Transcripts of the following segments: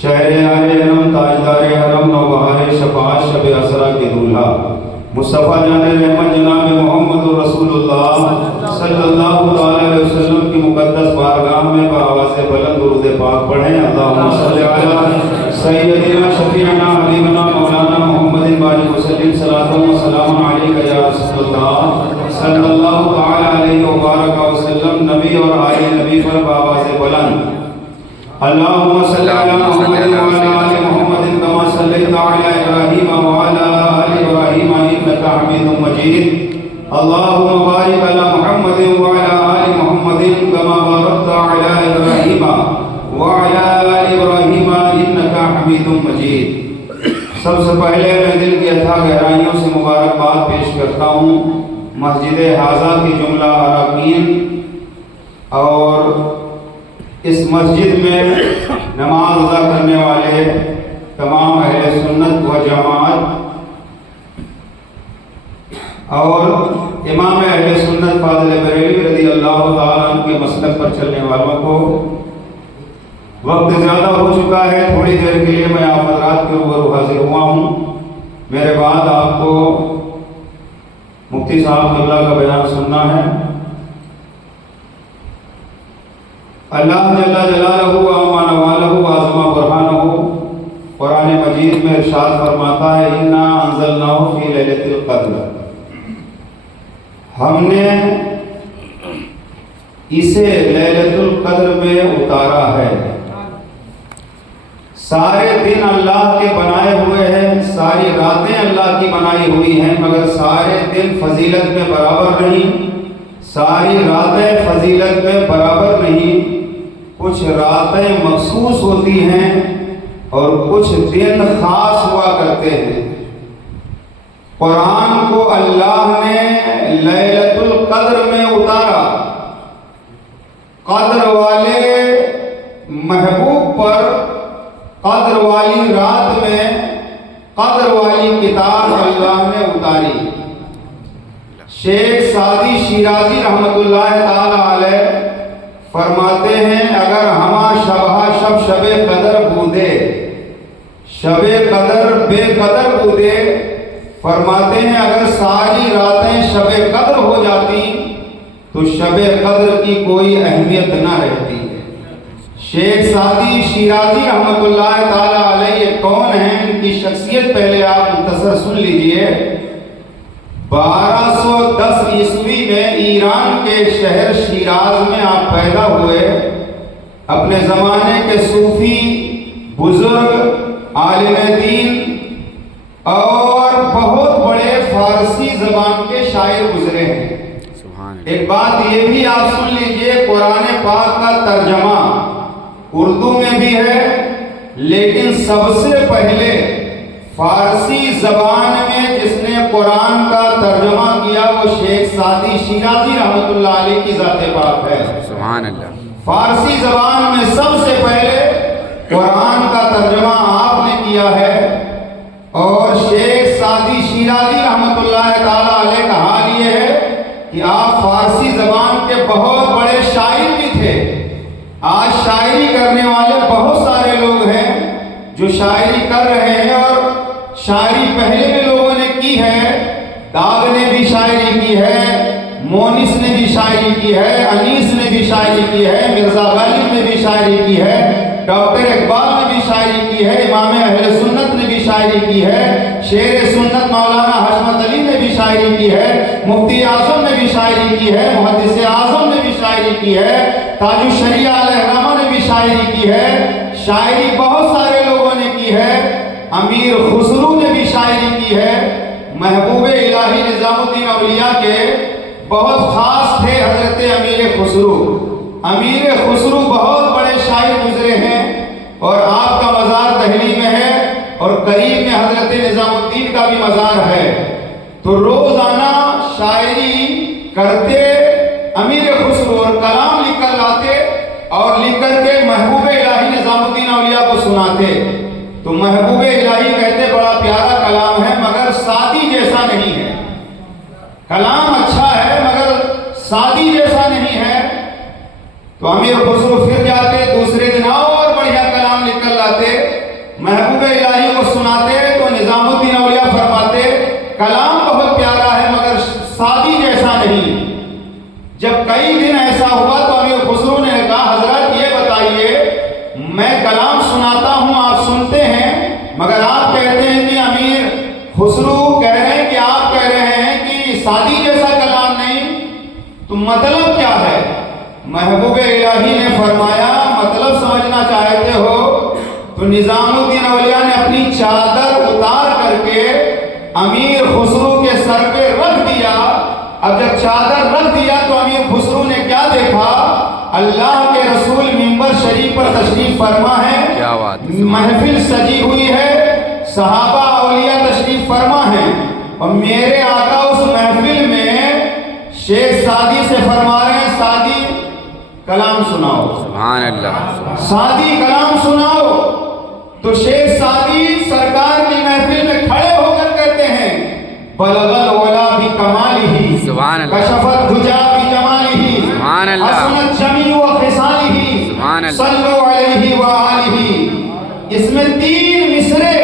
شہر آل حرم تاجدار حرم نوبہار شفاعت شب اسرا کے دولہا مصطفیٰ جان رحمت جناب محمد رسول اللہ صلی اللہ علیہ وسلم کی مقدس بارگاہ میں بآواز بلند درود پاک پڑھیں۔ اللہم صلی علی سیدنا شفیعنا حبیبنا مولانا محمد باجی وسلم صلاۃ و سلام علیک یا رسول اللہ صلی اللہ علیہ وبارک وسلم۔ نبی اور آل نبی پر بآواز بلند اللهم صل على محمد وعلى آل محمد كما صليت على إبراهيم وعلى آل إبراهيم إنك حميد مجيد اللهم بارك على محمد وعلى آل محمد كما باركت على إبراهيم وعلى آل إبراهيم إنك حميد مجيد۔ سب سے پہلے میں دل کی اتھا گہرائیوں سے مبارکباد پیش کرتا ہوں مسجد حاضہ کی جملہ اراکین اور اس مسجد میں نماز ادا کرنے والے تمام اہل سنت و جماعت اور امام اہل سنت فاضل بریلوی رضی اللہ تعالیٰ عنہ کے مسلک پر چلنے والوں کو وقت زیادہ ہو چکا ہے، تھوڑی دیر کے لیے میں آپ حضرات کے روبرو حاضر ہوا ہوں۔ میرے بعد آپ کو مفتی صاحب قبلہ کا بیان سننا ہے۔ اللہ جل جلالہ و عما نوالہ و عظم برہانہ قرآن مجید میں ارشاد فرماتا ہے انا انزلناہ فی لیلۃ القدر، ہم نے اسے لیلۃ القدر میں اتارا ہے۔ سارے دن اللہ کے بنائے ہوئے ہیں، ساری راتیں اللہ کی بنائی ہوئی ہیں، مگر سارے دن فضیلت میں برابر نہیں، ساری راتیں فضیلت میں برابر نہیں۔ کچھ راتیں مخصوص ہوتی ہیں اور کچھ دن خاص ہوا کرتے ہیں۔ قرآن کو اللہ نے لیلۃ القدر میں اتارا، قدر والے محبوب پر قدر والی رات میں قدر والی کتاب اللہ نے اتاری۔ شیخ سعدی شیرازی رحمۃ اللہ تعالی علیہ فرماتے ہیں اگر ہما شبہ شب قدر بودے، شب قدر بے قدر بودے، فرماتے ہیں اگر ساری راتیں شب قدر ہو جاتی تو شب قدر کی کوئی اہمیت نہ رہتی۔ شیخ سعدی شیرازی رحمۃ اللہ تعالی علیہ یہ کون ہیں، ان کی شخصیت پہلے آپ مختصر سن لیجئے۔ 1210 عیسوی میں ایران کے شہر شیراز میں آپ پیدا ہوئے۔ اپنے زمانے کے صوفی بزرگ، عالم دین اور بہت بڑے فارسی زبان کے شاعر گزرے ہیں۔ ایک بات یہ بھی آپ سن لیجئے، قرآن پاک کا ترجمہ اردو میں بھی ہے، لیکن سب سے پہلے فارسی زبان میں جس نے قرآن کا ترجمہ کیا وہ شیخ سعدی شیرازی رحمۃ اللہ علیہ کی ذات پاک ہے۔ سبحان اللہ۔ فارسی زبان میں سب سے پہلے قرآن کا ترجمہ آپ نے کیا ہے، اور شیخ سعدی شیرازی رحمۃ اللہ تعالی علیہ کا حال یہ ہے کہ آپ فارسی زبان کے بہت بڑے شاعر بھی تھے۔ آج شاعری کرنے والے بہت سارے لوگ ہیں جو شاعری کر رہے ہیں، اور شاعری پہلے بھی لوگوں نے کی ہے۔ داغ نے بھی شاعری کی ہے، مونس نے بھی شاعری کی ہے، انیس نے بھی شاعری کی ہے، مرزا غالب نے بھی شاعری کی ہے، ڈاکٹر اقبال نے بھی شاعری کی ہے، امام اہل سنت نے بھی شاعری کی ہے، شیر سنت مولانا حشمت علی نے بھی شاعری کی ہے، مفتی اعظم نے بھی شاعری کی ہے، محدث اعظم نے بھی شاعری کی ہے، تاج الشریعہ الحرامہ نے بھی شاعری کی ہے۔ شاعری بہت سارے لوگوں نے کی ہے۔ امیر خسرو نے بھی شاعری کی ہے۔ محبوب الہی نظام الدین اولیاء کے بہت خاص تھے حضرت امیر خسرو۔ امیر خسرو بہت بڑے شاعر گزرے ہیں، اور آپ کا مزار دہلی میں ہے، اور قریب میں حضرت نظام الدین کا بھی مزار ہے۔ تو روزانہ شاعری کرتے امیر خسرو، اور کلام لکھ کر لاتے اور لکھ کر کے محبوب الہی نظام الدین اولیاء کو سناتے۔ تو محبوب الہی کہتے بڑا پیارا کلام ہے مگر سعدی جیسا نہیں ہے۔ کلام اچھا ہے مگر سعدی جیسا نہیں ہے۔ تو امیر خسرو پھر جاتے، دوسرے دن اور بڑھیا مطلب کیا ہے؟ محبوب الہی نے فرمایا مطلب سمجھنا چاہتے ہو تو نظام الدین اولیاء نے اپنی چادر اتار کر کے امیر خسرو کے سر پہ رکھ دیا۔ اب جب چادر رکھ دیا تو امیر خسرو نے کیا دیکھا؟ اللہ کے رسول منبر شریف پر تشریف فرما ہے، محفل سجی ہوئی ہے، صحابہ اولیاء تشریف فرما ہے، اور میرے آقا اس محفل میں شیخ سعدی سے فرما رہے ہیں سعدی کلام سناؤ، سبحان اللہ، سعدی کلام سناؤ۔ تو شیخ سعدی سرکار کی محفل میں کھڑے ہو کر کہتے ہیں بلغ الولا بکمالہ، سبحان اللہ، کشف الدجا بجمالہ، سبحان اللہ، حسنت جمیع خصالہ، سبحان اللہ، صلو علیہ وآلہ۔ اس میں 3 مصرے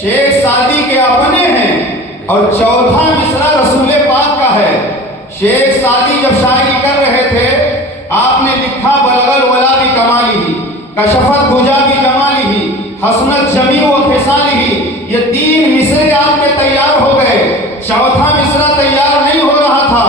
شیخ سعدی کے اپنے ہیں اور چوتھا مصرع رسول پاک کا ہے۔ شیخ سعدی جب شاعری کر رہے تھے آپ نے لکھا بلغ الولا بکمالہ، کشف الدجا بجمالہ، حسنت جمیع خصالہ۔ یہ 3 مصرے آپ کے تیار ہو گئے، چوتھا مصرع تیار نہیں ہو رہا تھا،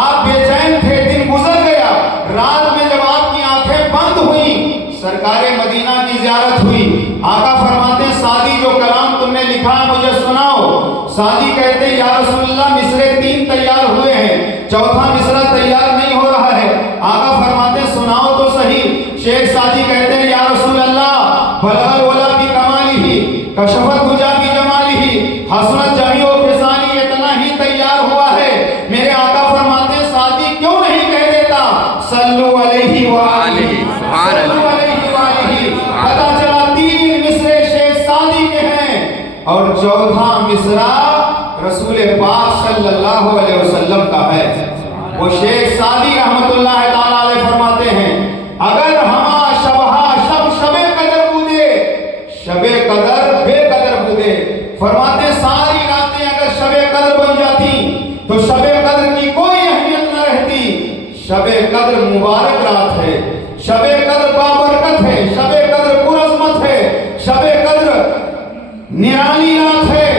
آپ بے چین تھے، دن گزر گیا۔ رات میں جب آپ کی آنکھیں بند ہوئیں، سرکار مدینہ کی زیارت ہوئی، آقا فرماتے ہیں سعدی جو کلام تم نے لکھا ہے مجھے سناؤ۔ سعدی کہتے ہیں یا رسول اللہ مصرے 3 تیار ہوئے ہیں، چوتھا مصرع تیار نہیں ہو رہا ہے۔ آقا فرماتے ہیں سناؤ تو صحیح۔ شیخ سعدی کہتے ہیں یا رسول اللہ بلغ الولا بکمالہ، کشف الدجا بجمالہ، حسنت جمیع خصالہ، اتنا ہی تیار ہوا ہے۔ میرے آقا فرماتے ہیں سعدی کیوں نہیں کہہ دیتا صلو علیہ وآلہ، صلو علیہ وآلہ۔ پتہ چلا 3 مصرے شیخ سعدی کے ہیں اور چوتھا مصرع رسول پاک صلی اللہ علیہ وسلم کا ہے۔ وہ شیخ سعدی رحمت اللہ تعالی علیہ فرماتے ہیں اگر ہما شبہ شب شب قدر بودے، شب قدر بے قدر بودے، فرماتے ساری راتیں اگر شب قدر بن جاتی تو شب قدر کی کوئی اہمیت نہ رہتی۔ شب قدر مبارک رات ہے، شب قدر بابرکت ہے، شب قدر پرعظمت ہے، شب قدر نرالی رات ہے۔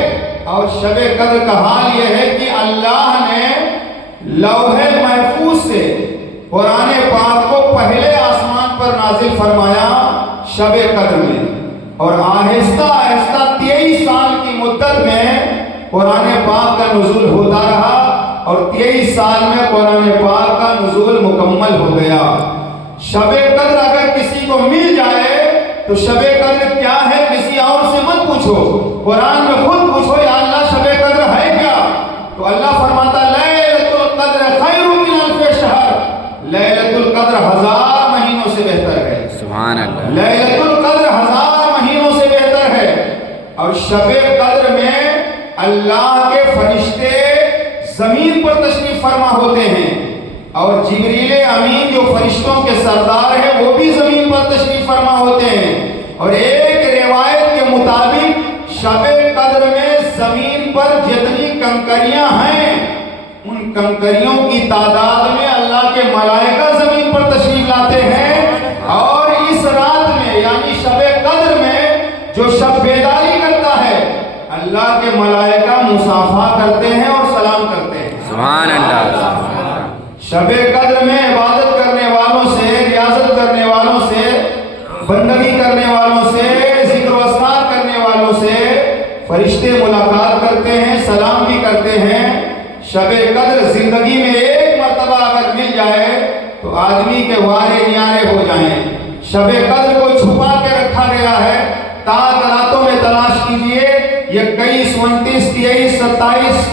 اور شب قدر کا حال یہ ہے کہ اللہ نے لوح محفوظ سے قرآن پاک کو پہلے آسمان پر نازل فرمایا شب قدر میں، اور آہستہ آہستہ 23 سال کی مدت میں قرآن پاک کا نزول ہوتا رہا، اور 23 سال میں قرآن پاک کا نزول مکمل ہو گیا۔ شب قدر اگر کسی کو مل جائے تو شب قدر کیا ہے کسی اور سے مت پوچھو، قرآن میں خود پوچھو یا اللہ شب قدر ہے کیا؟ تو اللہ فرماتا لیلۃ القدر خیر من الف شہر، لیلۃ القدر 1000 مہینوں سے بہتر ہے، سبحان اللہ، لیلۃ القدر 1000 مہینوں سے بہتر ہے۔ اور شب قدر میں اللہ کے فرشتے زمین پر تشریف فرما ہوتے ہیں، اور جبریل امین جو فرشتوں کے سردار ہیں وہ بھی زمین پر تشریف فرما ہوتے ہیں۔ اور ایک روایت کے مطابق شب قدر میں زمین پر جتنی کنکریاں ہیں ان کنکریوں کی تعداد میں اللہ کے ملائکہ زمین پر تشریف لاتے ہیں، اور اس رات میں یعنی شب قدر میں جو شب بیداری کرتا ہے اللہ کے ملائکہ مصافحہ کرتے ہیں اور سلام کرتے ہیں، سبحان اللہ۔ شب قدر میں عبادت کرنے والوں سے، ریاضت کرنے والوں سے، بندگی کرنے والوں سے، ذکر و اذکار کرنے والوں سے فرشتے ملاقات کرتے ہیں، سلام بھی کرتے ہیں۔ شب قدر زندگی میں ایک مرتبہ اگر مل جائے تو آدمی کے وارے نیارے ہو جائیں۔ شب قدر کو چھپا کے رکھا گیا ہے، تاک راتوں میں تلاش کیجئے، 21، 29، 23، 27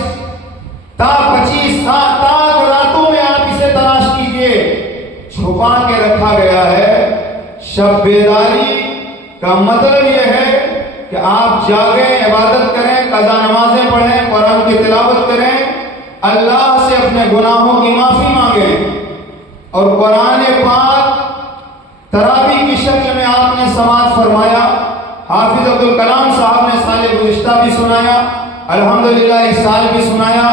تا 25 تاک راتوں میں آپ اسے تلاش کیجئے، چھپا کے رکھا گیا ہے۔ شب بیداری کا مطلب یہ ہے کہ آپ جاگیں، عبادت کریں، قضا نمازیں پڑھیں، قرآن کی تلاوت کریں، اللہ سے اپنے گناہوں کی معافی مانگیں، اور قرآن پاک تراویح کی شکل میں آپ نے سماعت فرمایا۔ حافظ عبدالکلام صاحب نے سال گزشتہ بھی سنایا، الحمدللہ اس سال بھی سنایا،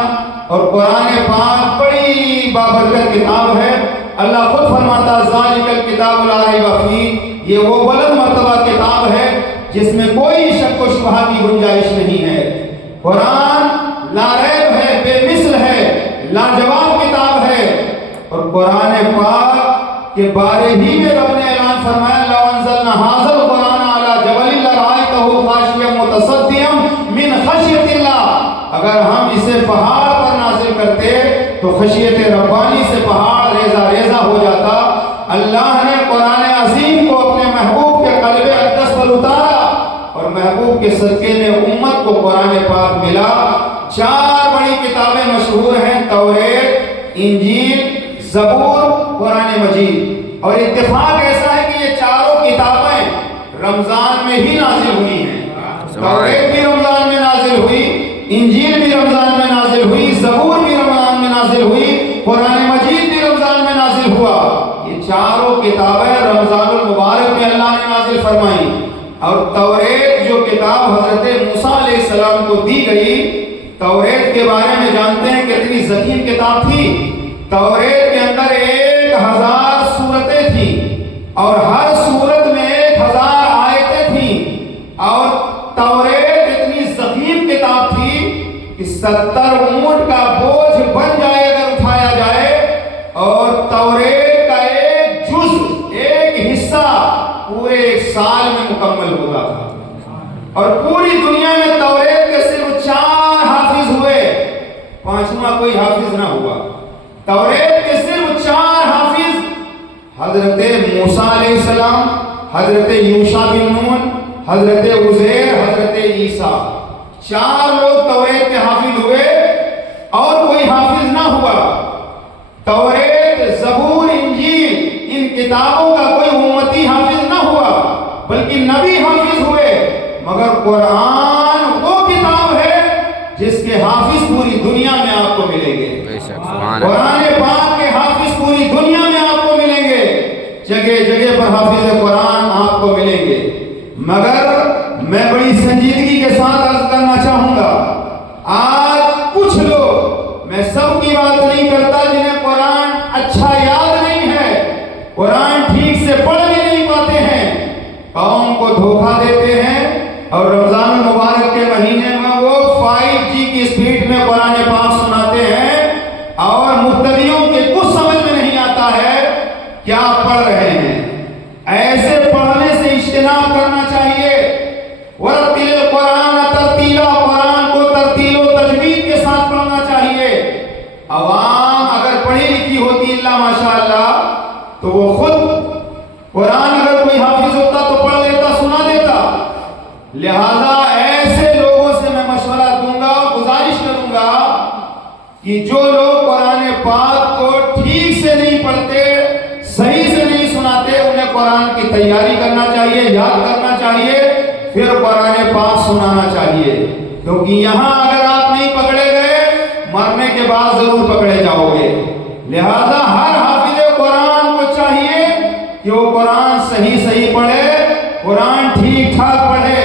اور قرآن پاک بڑی بابرکت کتاب ہے۔ اللہ خود فرماتا ذالک الکتاب لا ریب فیہ، یہ وہ بلند مرتبہ کتاب ہے جس میں کوئی شک و شبہ کی گنجائش نہیں ہے۔ قرآن لا ریب ہے، بے مثل ہے، لاجواب کتاب ہے، اور پاک کے بارے ہی میں رب نے اعلان فرمایا لو انزلنا ھذا القرآن علی جبل لرأیتہ خاشعا متصدعا من خشیۃ اللہ، اگر ہم اسے پہاڑ پر نازل کرتے تو خشیت ربانی سے پہاڑ ریزہ ریزہ ہو جاتا۔ اللہ نے قرآن عظیم کو اپنے محبوب کے قلب اقدس پر اتارا اور محبوب کے صدقے میں امت کو قرآن پاک ملا۔ 4 بڑی کتابیں مشہور ہیں، توریت، انجیل، زبور، قرآن مجید، اور اتفاق ایسا ہے کہ یہ چاروں کتابیں رمضان میں ہی نازل ہوئی ہیں۔ توریت بھی رمضان میں نازل ہوئی، انجیل بھی رمضان میں نازل ہوئی، زبور بھی رمضان میں نازل ہوئی، قرآن مجید بھی رمضان میں نازل ہوا۔ یہ چاروں کتابیں رمضان المبارک میں اللہ نے نازل فرمائی۔ اور توریت جو کتاب حضرت موسیٰ علیہ السلام کو دی گئی، توریت کے بارے میں جانتے ہیں کتنی ذکیم کتاب تھی۔ توریت کے اندر 1000 سورتیں تھیں اور ہر سورت میں 1000 آیتیں تھیں، اور توریت اتنی ذکیم کتاب تھی کہ 70 اونٹ کا بوجھ بن جائے اگر اٹھایا جائے، اور توریت کا ایک جز، ایک حصہ پورے 1 سال میں مکمل ہوتا تھا۔ اور پوری دنیا میں توریت کے صرف 4 حافظ ہوئے، 5واں کوئی حافظ نہ ہوا۔ توریت کے صرف 4 حافظ، حضرت موسیٰ علیہ السلام، حضرت یوشع بن نون، حضرت عزیر، حضرت عیسیٰ، 4 لوگ توریت کے حافظ ہوئے اور کوئی حافظ نہ ہوا۔ توریت، زبور، انجیل، ان کتابوں کا کوئی امتی حافظ نہ ہوا بلکہ نبی حافظ ہوئے، مگر قرآن وہ کتاب ہے جس کے حافظ پوری دنیا میں آپ کو ملیں گے۔ قرآن پاک کے حافظ پوری دنیا میں آپ کو ملیں گے، جگہ جگہ پر حافظ قرآن آپ کو ملیں گے۔ مگر میں بڑی سنجیدگی کے ساتھ عرض کرنا چاہوں گا، آج کچھ لوگ، میں سب کی بات نہیں کرتا جنہیں قرآن اچھا یاد نہیں ہے، قرآن ٹھیک سے پڑھ بھی نہیں پاتے ہیں، قوم کو دھوکہ دیتے ہیں اور رمضان المبارک کے مہینے میں وہ 5G کی سپیڈ میں قرآن پاک سناتے ہیں، اور مبتدیوں کے کچھ سمجھ میں نہیں آتا ہے کیا پڑھ رہے ہیں۔ ایسے پڑھنے سے اجتناب کرنا چاہیے۔ ورتل القرآن ترتیلا، قرآن کو ترتیل و تجوید کے ساتھ پڑھنا چاہیے۔ عوام اگر پڑھی لکھی ہوتی اللہ ماشاءاللہ تو وہ خود قرآن اگر کوئی حافظ ہوتا تو پڑھ لیتا، سنا دیتا۔ لہذا ایسے لوگوں سے میں مشورہ دوں گا، گزارش کروں گا کہ جو لوگ قرآن پاک کو ٹھیک سے نہیں پڑھتے، صحیح سے نہیں سناتے، انہیں قرآن کی تیاری کرنا چاہیے، یاد کرنا چاہیے، پھر قرآن پاک سنانا چاہیے، کیونکہ یہاں اگر آپ نہیں پکڑے گئے مرنے کے بعد ضرور پکڑے جاؤ گے۔ لہذا ہر حافظ قرآن کو چاہیے کہ وہ قرآن صحیح پڑھے، قرآن ٹھیک ٹھاک پڑھے،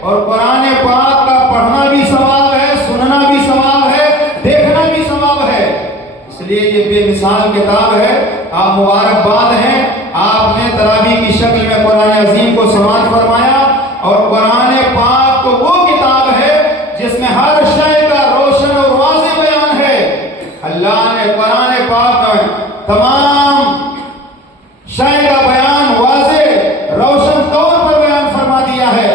اور قرآن پاک کا پڑھنا بھی ثواب ہے، سننا بھی ثواب ہے، دیکھنا بھی ثواب ہے۔ اس لیے یہ بے مثال کتاب ہے، آپ مبارکباد ہیں، آپ نے تراویح کی شکل میں قرآن عظیم کو سماعت فرمایا، اور قرآن پاک تو وہ کتاب ہے جس میں ہر شے کا روشن اور واضح بیان ہے۔ اللہ نے قرآن پاک میں تمام شے کا بیان واضح روشن طور پر بیان فرما دیا ہے،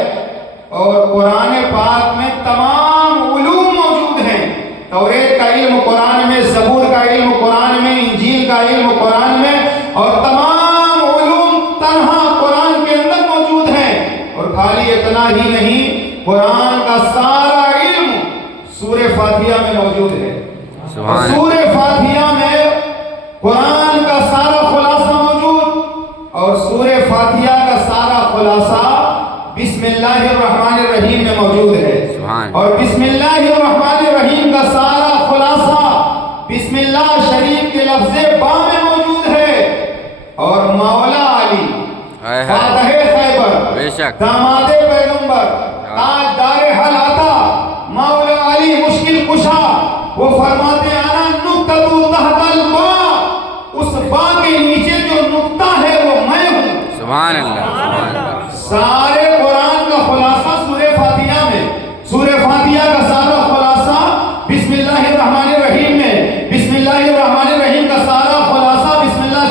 اور قرآن پاک میں تمام علوم موجود ہیں۔ توریت کا علم قرآن میں، زبور کا علم قرآن میں، انجیل کا علم قرآن میں، اور تمام علوم تنہا قرآن کے اندر موجود ہیں۔ اور خالی اتنا ہی نہیں، قرآن کا سارا علم سورہ فاتحہ میں موجود ہے۔ سورہ فاتحہ میں قرآن کا سارا خلاصہ موجود، اور سورہ فاتحہ کا سارا خلاصہ بسم اللہ الرحمن الرحیم میں موجود ہے۔ اور بسم اللہ الرحمن الرحیم کا سارا خلاصہ بسم اللہ شریف کے لفظ با میں موجود ہے۔ اور مولا علی، فاتح خیبر، داماد پیغمبر، تاجدار حل عطا، مولا علی مشکل کشا، وہ فرماتے ہیں انا نقطۃ تحت البا، اس با کے نیچے جو نقطہ ہے وہ میں ہوں۔ سبحان اللہ۔ سارے قرآن کا خلاصہ سورہ فاتحہ میں، سورہ فاتحہ کا سارا خلاصہ بسم اللہ الرحمن الرحیم میں، بسم اللہ الرحمن الرحیم کا سارا خلاصہ بسم اللہ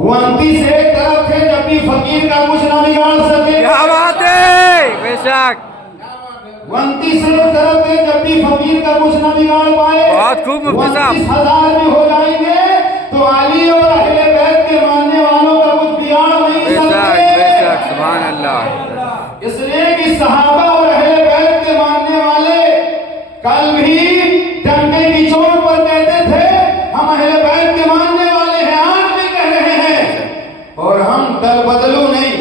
وہ 29 ایک طرف تھے جب بھی فقیر کا کچھ نہ بگاڑ سکے. کیا بات ہے, بے شک. 29 ایک طرف تھے جب بھی فقیر کا کچھ نہ بگاڑ پائے. بہت خوب مفتی صاحب. 29,000 بھی ہو جائیں گے تو علی اور اہل بیت کے ماننے والوں کا کچھ بگاڑ نہیں بے شک, سکتے. بے شک, سبحان اللہ. اس لیے کہ صحابہ اور اہل بیت کے ماننے والے کل بھی ڈنڈے کی چوٹ پر کہتے تھے ہم اہل بیت کے ماننے والے ہیں, آج بھی کہہ رہے ہیں. اور ہم دل بدلو نہیں,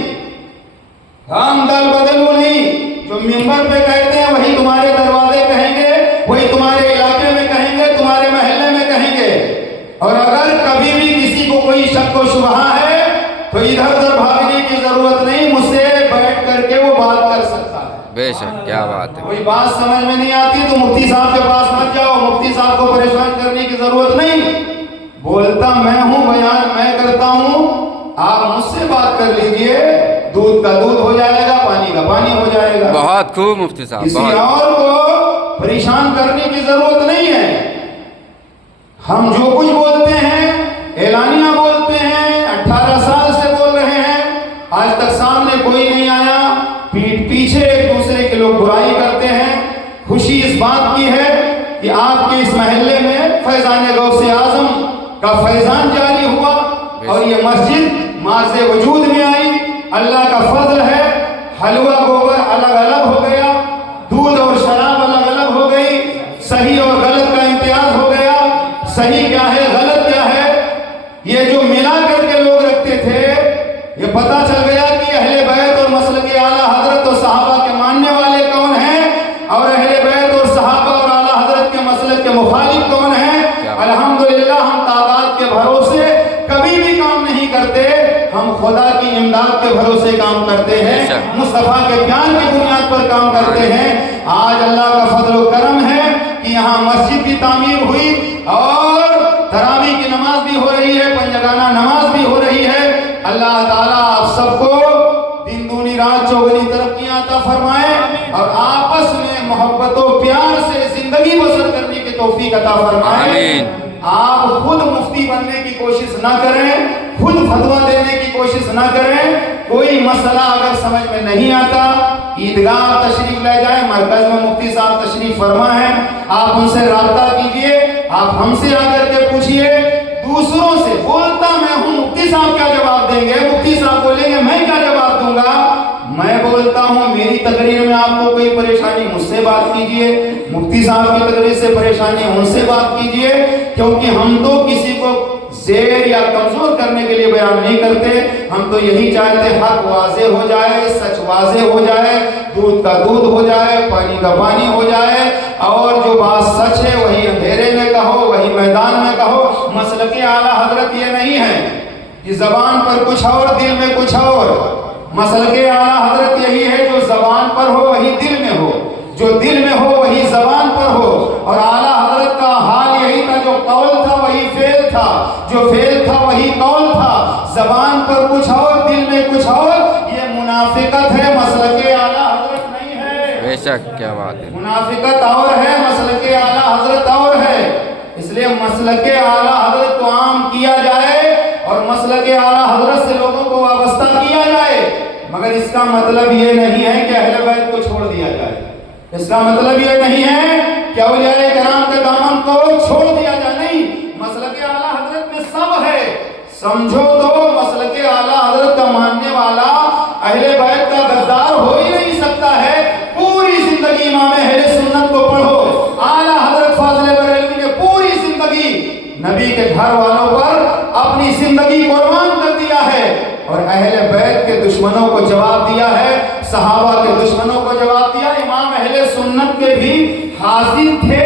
ہم دل بدلو نہیں. جو منبر پہ کہتے ہیں وہی تمہارے دروازے کہیں گے, وہی تمہارے علاقے میں کہیں گے, تمہارے محلے میں کہیں گے. اور اگر کبھی بھی کسی کو کوئی شک و شبہ ہے تو ادھر ادھر بھاگنے کی ضرورت نہیں, مجھ سے بیٹھ کر کے وہ بات کر سکتا ہے. بے شک, کیا بات ہے. کوئی بات سمجھ میں نہیں آتی تو مفتی صاحب کے پاس مت جاؤ, مفتی صاحب کو پریشان کرنے کی ضرورت نہیں. بولتا میں ہوں, بیان میں کرتا ہوں, آپ مجھ سے بات کر لیجئے, دودھ کا دودھ ہو جائے گا, پانی کا پانی ہو جائے گا. بہت خوب مفتی صاحب. کسی اور کو پریشان کرنے کی ضرورت نہیں ہے. ہم جو کچھ بولتے ہیں اعلانیہ بولتے ہیں, 18 سال سے بول رہے ہیں, آج تک سامنے کوئی نہیں آیا. پیٹھ پیچھے ایک دوسرے کے لوگ برائی کرتے ہیں. خوشی اس بات کی ہے کہ آپ کے اس محلے میں فیضان غوث اعظم کا فیضان جاری ہوا اور یہ مسجد ماض وجود میں آئی. اللہ کا فضل ہے, حلوہ گوبر الگ الگ ہو گیا, دودھ اور شراب الگ الگ ہو گئی, صحیح اور غلط کا امتیاز ہو گیا. صحیح کیا ہے, غلط کیا ہے, یہ جو ملا کر کے لوگ رکھتے تھے, یہ پتہ چل گیا کہ اہل بیت اور مسلک اعلیٰ حضرت اور صحابہ کے ماننے والے کون ہیں, اور اہل بیت اور صحابہ اور اعلیٰ حضرت کے مسلک کے مخالف کون ہیں. الحمدللہ ہم تعداد کے بھروسے کبھی بھی کام نہیں کرتے, ہم خدا کی امداد کے بھروسے کام کرتے ہیں, مصطفیٰ کے پیار کی بنیاد پر کام کرتے ہیں. آج اللہ کا فضل و کرم ہے کہ یہاں مسجد کی تعمیر ہوئی اور تراویح کی نماز بھی ہو رہی ہے, پنجگانہ نماز بھی ہو رہی ہے. اللہ تعالیٰ آپ سب کو دن دونی رات چوگنی ترقیاں عطا فرمائے اور آپس میں محبت و پیار سے زندگی بسر کرنے کی توفیق عطا فرمائے. آپ خود مفتی بننے کی کوشش نہ کریں, خود فتویٰ دینے کی کوشش نہ کریں. کوئی مسئلہ اگر سمجھ میں نہیں آتا, عیدگاہ تشریف لے جائیں, مرکز میں مفتی صاحب تشریف فرما ہے, آپ ان سے رابطہ کیجئے, آپ ہم سے آ کر کے پوچھئے. دوسروں سے بولتا میں ہوں, مفتی صاحب کیا جواب دیں گے, مفتی صاحب بولیں گے, میں کیا جواب دوں گا. میں بولتا ہوں میری تقریر میں آپ کو کوئی پریشانی مجھ سے بات کیجئے, مفتی صاحب کی تقریر سے پریشانی ان سے بات کیجئے, کیونکہ ہم تو کسی کو زیر یا کمزور کرنے کے لیے بیان نہیں کرتے. ہم تو یہی چاہتے حق واضح ہو جائے, سچ واضح ہو جائے, دودھ کا دودھ ہو جائے, پانی کا پانی ہو جائے, اور جو بات سچ ہے وہی اندھیرے میں کہو, وہی میدان میں کہو. مسلک اعلیٰ حضرت یہ نہیں ہے کہ زبان پر کچھ اور دل میں کچھ اور. مسلک اعلیٰ حضرت یہی ہے جو زبان پر ہو وہی دل میں ہو, جو دل میں ہو وہی زبان پر ہو. اور اعلیٰ حضرت کا حال یہی تھا, جو قول تھا وہی فعل تھا, جو فعل تھا وہی قول تھا. زبان پر کچھ اور دل میں کچھ اور, یہ منافقت ہے, مسلک اعلیٰ حضرت نہیں ہے. بے شک, کیا بات ہے. منافقت اور ہے, مسلک اعلیٰ حضرت اور ہے. اس لیے مسلک اعلیٰ حضرت کو عام کیا جائے اور مسلک اعلیٰ حضرت سے لوگوں کو وابستہ کیا جائے, مگر اس کا مطلب یہ نہیں ہے کہ اہل بیت کو چھوڑ دیا جائے. اس کا مطلب یہ نہیں ہے کہ اولیاء کرام کے دامن کو چھوڑ دیا جائے. نہیں, مسلک اعلیٰ حضرت میں سب ہے. سمجھو تو مسلک اعلیٰ حضرت کا ماننے والا اہل بیت کا غدار ہو ہی نہیں سکتا ہے. پوری زندگی امام اہل سنت کو پڑھو, اعلیٰ حضرت فاضل بریلوی نے پوری زندگی نبی کے گھر والوں پر اپنی زندگی قربان کر دیا ہے, اور اہل بیت کے دشمنوں کو جواب دیا ہے, صحابہ کے دشمنوں کو جواب دیا. امام اہل سنت کے بھی حاضر تھے,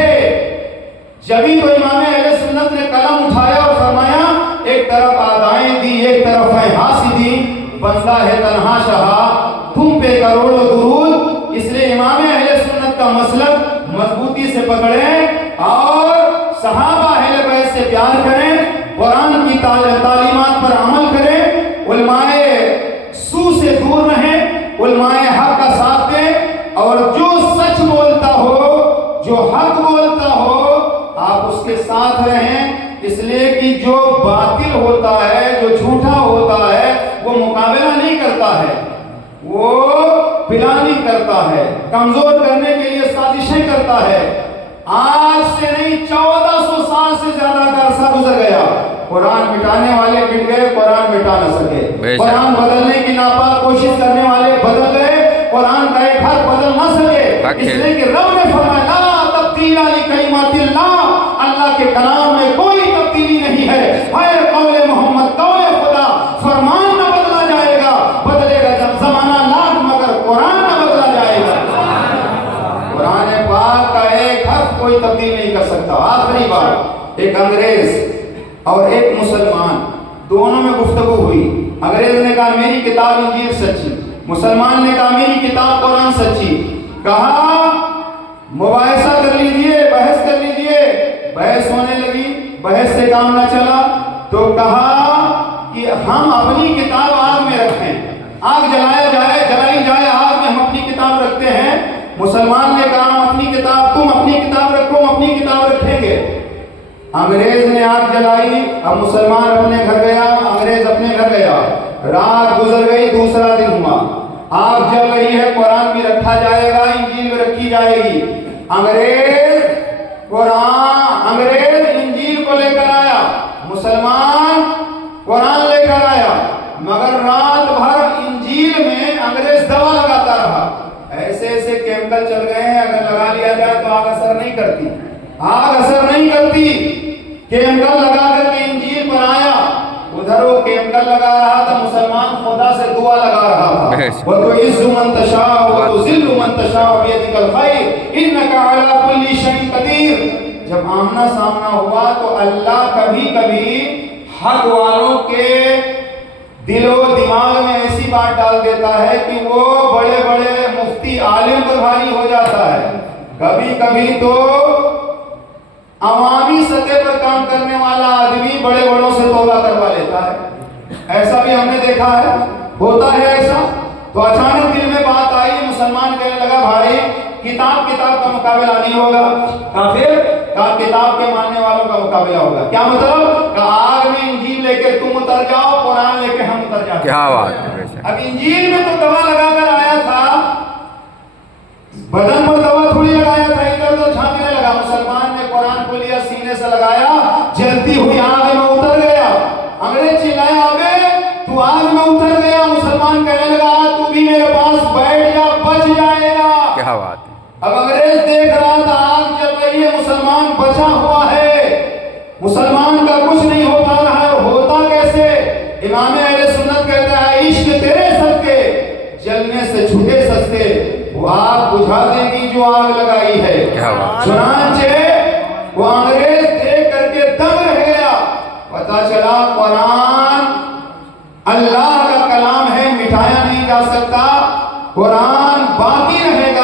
جبھی تو امام اہل سنت نے قلم اٹھایا اور فرمایا ایک طرف آدائیں دی ایک طرف ہے حاسدی, بندہ ہے تنہا شہا تم پہ کروڑوں درود. اس لیے امام اہل سنت کا مسلک مضبوطی سے پکڑیں اور صحابہ اہل بیت سے پیار کریں, قرآن کی تعلیمات پر عمل کریں, علماء سو سے دور رہیں, علماء حق کا ساتھ دیں, اور جو سچ بولتا ہو, جو حق بولتا ہو, آپ اس کے ساتھ رہیں. اس اس لیے کہ جو باطل ہوتا ہے، جو جھوٹا ہوتا ہے، وہ مقابلہ نہیں کرتا ہے، وہ پلاننگ کرتا ہے، کمزور کرنے کے لیے سازشیں کرتا ہے۔ آج سے نہیں 1400 سال سے زیادہ کا عرصہ گزر گیا، قرآن مٹانے والے مٹ گئے، قرآن مٹا نہ سکے۔ قرآن بدلنے کی ناپاک کوشش کرنے والے بدل گئے، قرآن کا ایک حرف بدل نہ سکے۔ اس لیے کہ رب نے فرمایا لا تبدیل لکلمات اللہ، اللہ کے کلام میں کوئی تبدیلی نہیں ہے۔ ہے قول محمد قول خدا، فرمان نہ بدلا جائے گا، بدلے گا جب زمانہ لاکھ مگر قرآن نہ بدلا جائے گا۔ قرآن پاک کا ایک حرف کوئی تبدیل نہیں کر سکتا۔ آخری بات، ایک انگریز اور ایک مسلمان دونوں میں گفتگو ہوئی۔ انگریز نے کہا میری کتاب انجیل سچی، مسلمان نے کہا میری کتاب قرآن سچی۔ کہا مباحثہ کر لیجئے، بحث کر لیجئے۔ بحث ہونے لگی، بحث سے کام نہ چلا تو کہا کہ ہم اپنی کتاب آگ میں رکھیں، آگ جلایا جائے، جلائی جائے آگ میں، ہم اپنی کتاب رکھتے ہیں۔ مسلمان نے کہا ہم اپنی کتاب، تم اپنی کتاب رکھو، ہم اپنی کتاب رکھیں گے۔ انگریز نے آگ جلائی، اب مسلمان اپنے گھر گیا، انگریز اپنے گھر گیا۔ رات گزر گئی، دوسرا دن ہوا، آگ جل رہی ہے، قرآن بھی رکھا جائے گا، انجیل بھی رکھی جائے گی۔ انگریز انجیل کو لے کر آیا، مسلمان قرآن لے کر آیا، مگر رات بھر انجیل میں انگریز دوا لگاتا رہا۔ ایسے ایسے کیمیکل چل گئے ہیں، اگر لگا لیا جائے تو آگ اثر نہیں کرتی، آگ اثر نہیں کرتی۔ کیمیکل لگا کر کے انجیل پر آیا، ادھر وہ کیمیکل لگا رہا تھا، مسلمان خدا سے دعا لگا رہا تھا، وَتُعِزُّ مَن تَشَاءُ وَتُذِلُّ مَن تَشَاءُ بِيَدِكَ الْخَيْرُ إِنَّكَ عَلَىٰ كُلِّ شَيْءٍ قَدِيرٌ۔ جب آمنا سامنا ہوا تو اللہ کبھی کبھی حق والوں کے دل و دماغ میں ایسی بات ڈال دیتا ہے کہ وہ بڑے بڑے مفتی عالم پر بھاری ہو جاتا ہے، کبھی کبھی تو عوامی سطح پر کام کرنے والا آدمی بڑے بڑوں سے توبہ کروا لیتا ہے۔ ایسا بھی ہم نے دیکھا ہے، ہوتا ہے ایسا۔ تو اچانک دل میں بات آئی، مسلمان کہنے لگا بھائی کتاب کا مقابلہ نہیں ہوگا، کافر کتاب کے ماننے والوں کا مقابلہ ہوگا۔ کیا مطلب؟ کہ آگ میں انجیل لے کے تم اتر جاؤ، قرآن لے کے ہم اتر جاتے ہیں۔ کیا بات ہے۔ اب انجیل میں تو دوا لگا کر آیا تھا، بدن پر دوا تھوڑی لگایا تھا، ادھر ادھر جھانکنے لگا۔ مسلمان نے قرآن کو لیا، سینے سے لگایا، جلتی ہوئی آگ میں اتر گیا۔ انگریز چلایا ابے تو آگ میں اتر گیا۔ مسلمان کہنے لگا تو بھی میرے پاس بیٹھ جا، بچ جائے گا۔ کیا بات ہے۔ اب انگریز دیکھ رہا تھا آگ جل رہی ہے، مسلمان بچا ہوا ہے، مسلمان کا کچھ نہیں ہو پا رہا ہے، ہوتا کیسے؟ امام اہل سنت کہتا ہے عشق تیرے صدقے، جلنے سے چھوٹے سستے، وہ آگ بجھا دے گی جو آگ لگائی ہے۔ چنانچہ وہ انگریز دیکھ کر کے دنگ رہ گیا۔ پتا چلا قرآن اللہ کا کلام ہے، مٹایا نہیں جا سکتا۔ قرآن